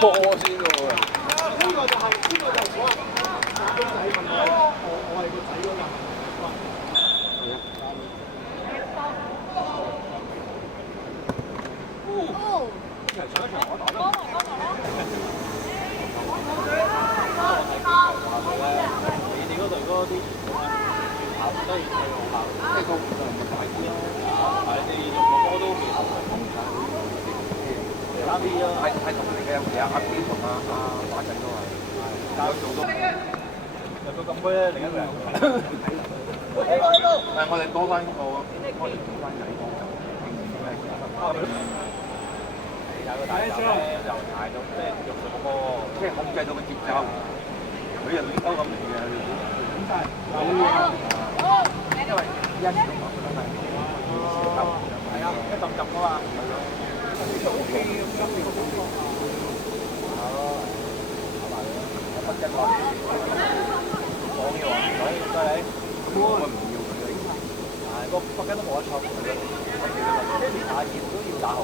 波先喎。呢個就係我打工仔問我係個仔嗰陣。你哋嗰度嗰啲校都要睇學校，即係個活動大啲咯。係你用個波都幾頭啱啲咯，係同你嘅阿堅同阿華仔都係，有做到。有個禁區咧，另一個人。但係我哋多翻個，我哋多翻仔幫手。有個大球咧，就踩到即係用到個，即係控制到個節奏。佢又亂鳩咁嚟嘅，咁但係因為一同學真係係啊，一浸浸啊嘛。個北京都冇得錯，即係打葉都要打後，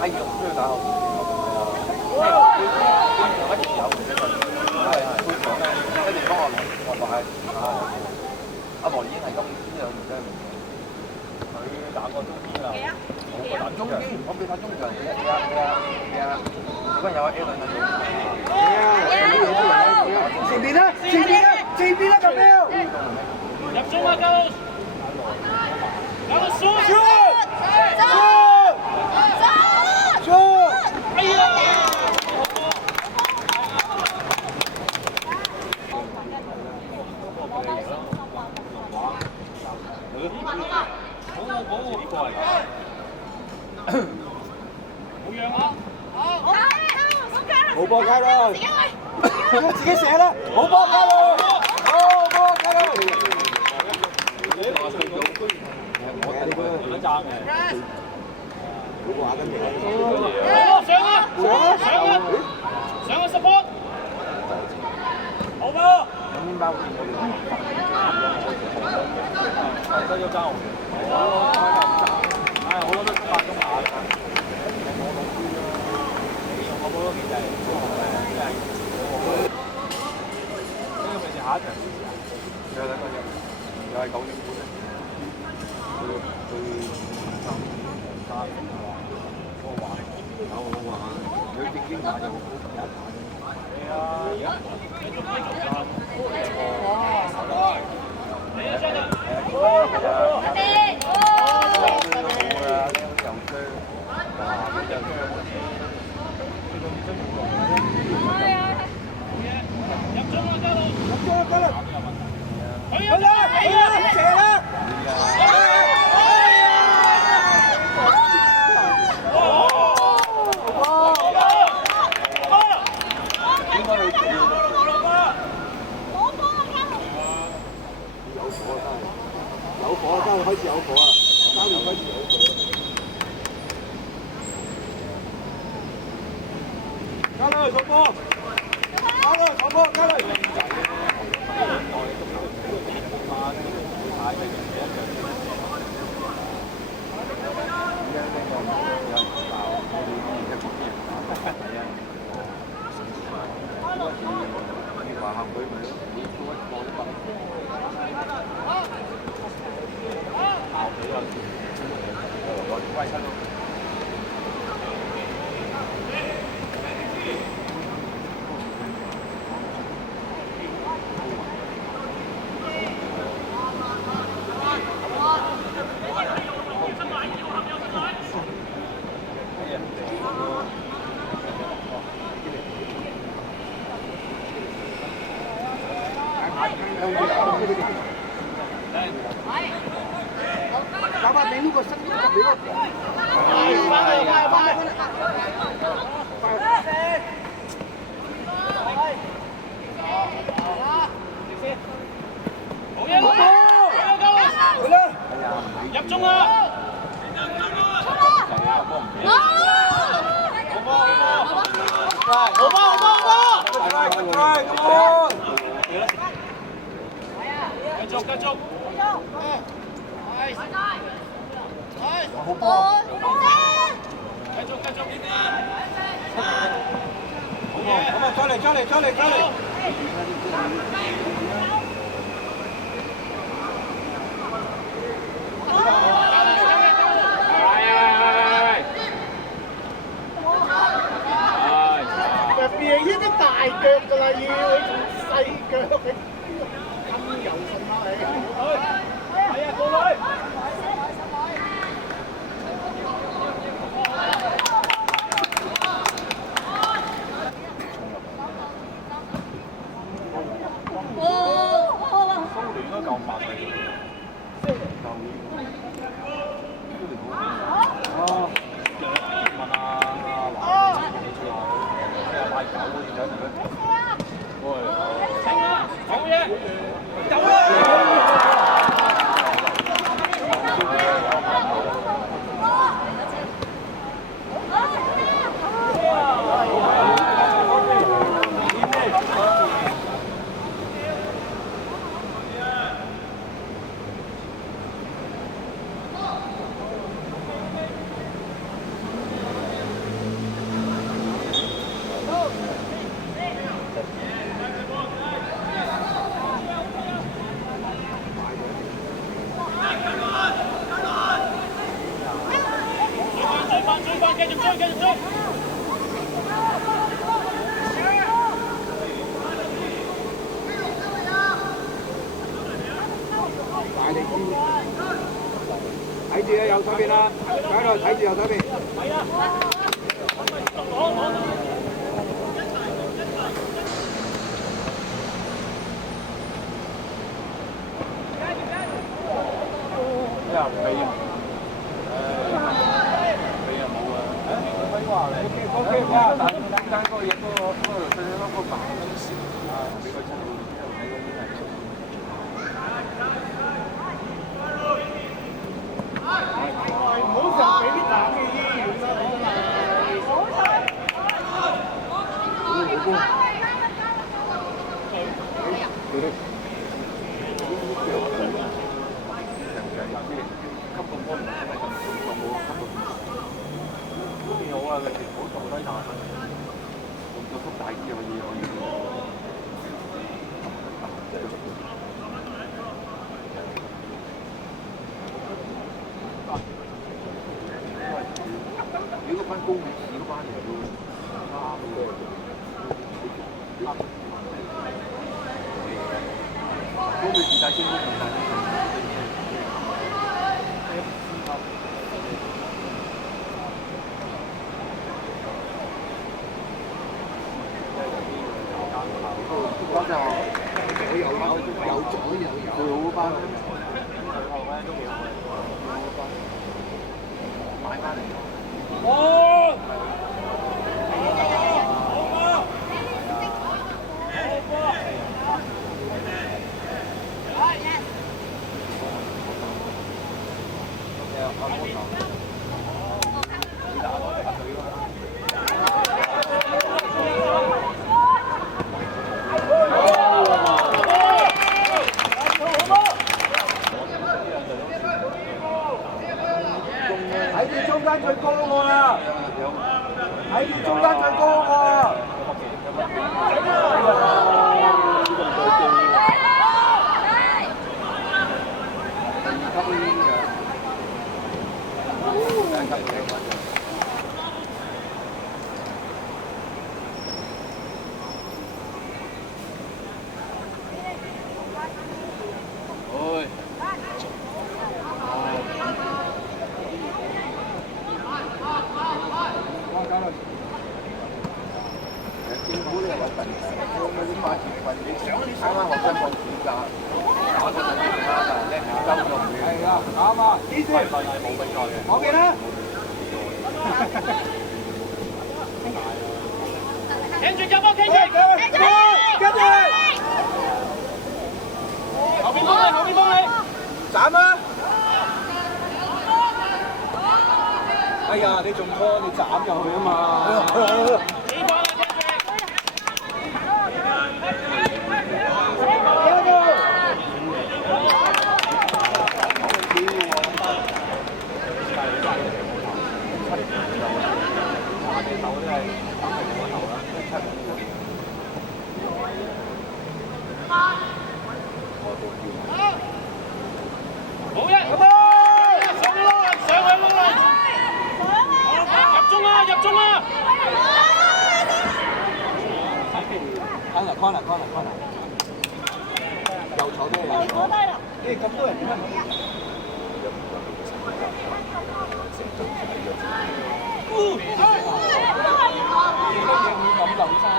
打葉都要打後，一條友係會長咧，跟住幫我話阿羅已經係今年兩年啫，佢打過中堅啦，我打中堅，我俾打中場，如果有 A 輪嘅，前邊啦，前邊啦，前邊啦，咁樣。入中啊，Carlos！ Carlos shoot！ 哎呀！冇波卡咯，自己射啦，冇波卡咯，冇波卡咯。上啊 support！ 好波！都要交。唉，好多都發中下。我波都幾正，真係。呢個咪就下一場。有兩個人，又係9點半。佢正經打又好，係啊，而家開始有火啊！3年開始有火。加來上波！加來上波！加來！搞翻你呢個身入嚟咯！好嘢！入中啊！波唔俾。好波！繼續！好波！繼續！咁啊，出嚟！別呢啲大腳㗎啦，要仲細腳你咁柔順啊你！係啊，過去！蘇聯應該夠快嘅。哦。問阿華幾出啊？買狗嗰啲仔同佢。好嘢！追翻，繼續追！大力啲，睇住啊，右手邊啦，喺度睇住右手邊。係啊！咩啊？飛啊！飛啊冇啊！飛話嚟。OK 啊！但個嘢嗰個板都少啊，俾佢出到之後睇嗰啲係。唔好成日俾啲打嘅醫院啦，吸個波唔係咁重，冇吸到都幾好啊！佢哋好做低大，動作幅大啲可以。你嗰班高美士嗰班人要啱嘅，高美士帶先鋒唔帶。嗰就有左有右，最好嗰班最後咧都幾好嘅，買翻嚟。哦！睇住中間最高嗰個啦，睇住中間最高嗰個。政府你又揾特別嗰啲花錢運，你啱啱學生放暑假，打咗特別啦，但係咧收咗唔遠。係啊，啱啊，呢啲係冇比賽嘅。嗰邊啦。傾住入波，傾住！後邊幫你！斬啊！哎呀！啊！你仲拖你斬入去啊嘛！起翻啦，好嘅，上去撈人，上去撈人，入中啊，入中啊！框啦，又坐低啦！誒咁多人點啊？咁流晒嘅。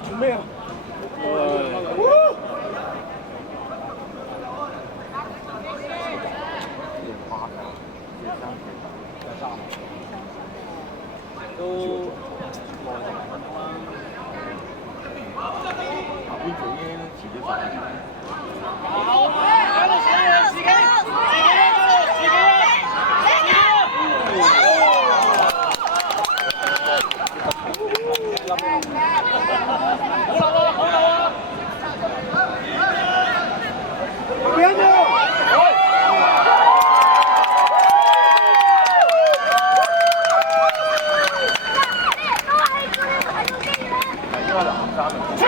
做咩啊？都下邊做嘢自己發。喺度寫嘢，自己出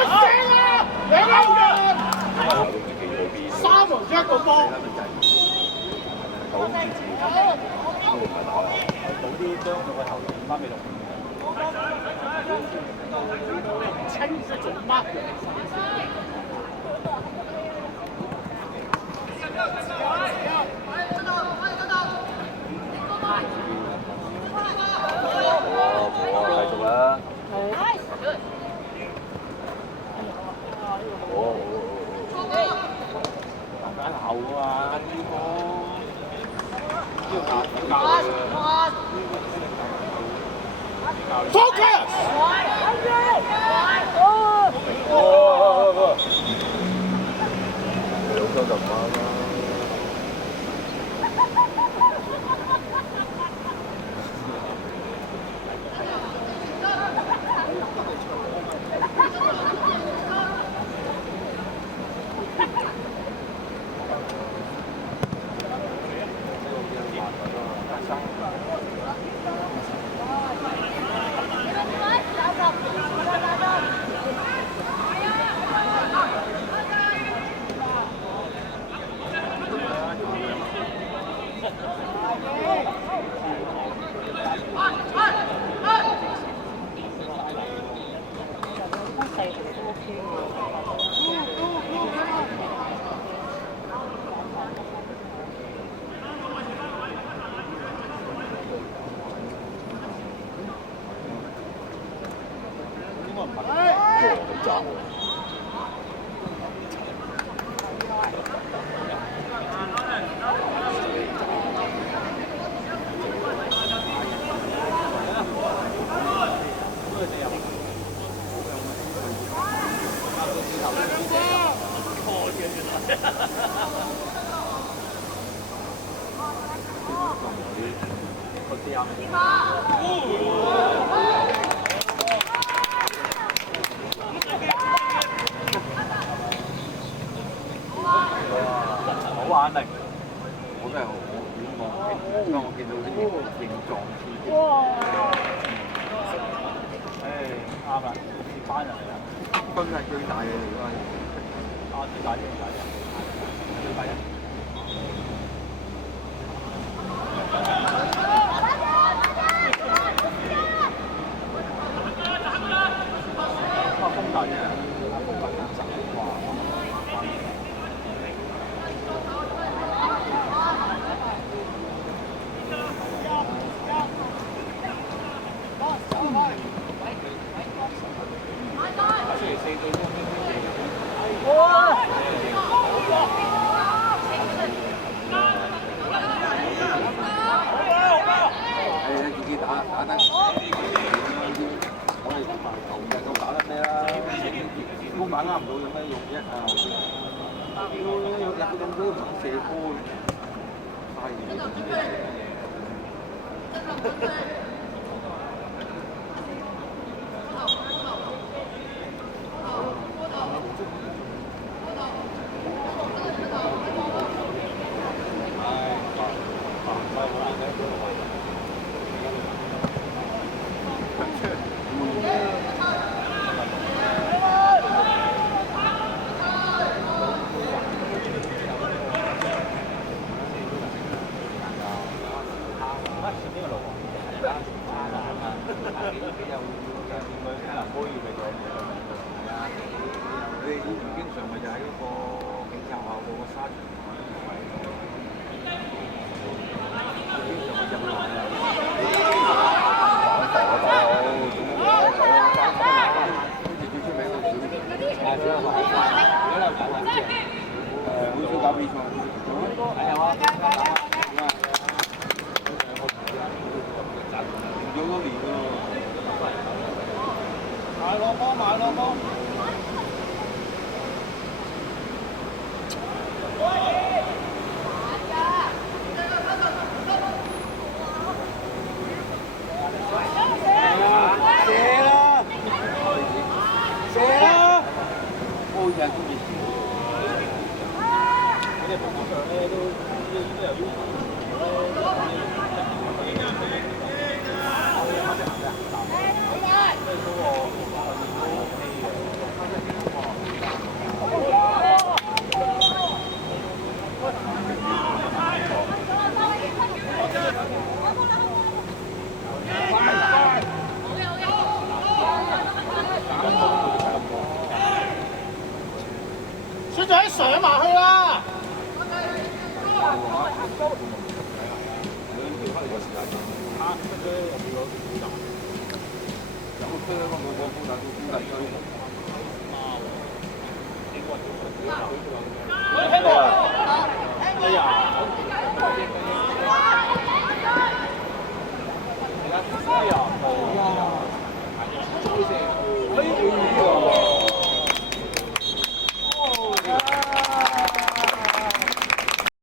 聲啊！兩個人，三個一個波。早啲將佢個頭轉翻俾龍。清識做乜嘅？繼續啦。打後啊嘛，呢個Focus！有收就啱啦。好玩力，我真係好遠望，我見到啲形狀似。啱啦，班人嚟啦，分係最大嘅嚟㗎。最大一。風大嘅。自己打得。把握唔到有咩用啫啊！有嗰種都唔肯射波，嘥嘢。你經常咪就喺嗰個警察校嗰個沙場，經常咪入來跟住最出名嘅小會少搞比賽，係啊，停咗多年㗎咯。買攞波，買攞波。衰仔上埋去啦！有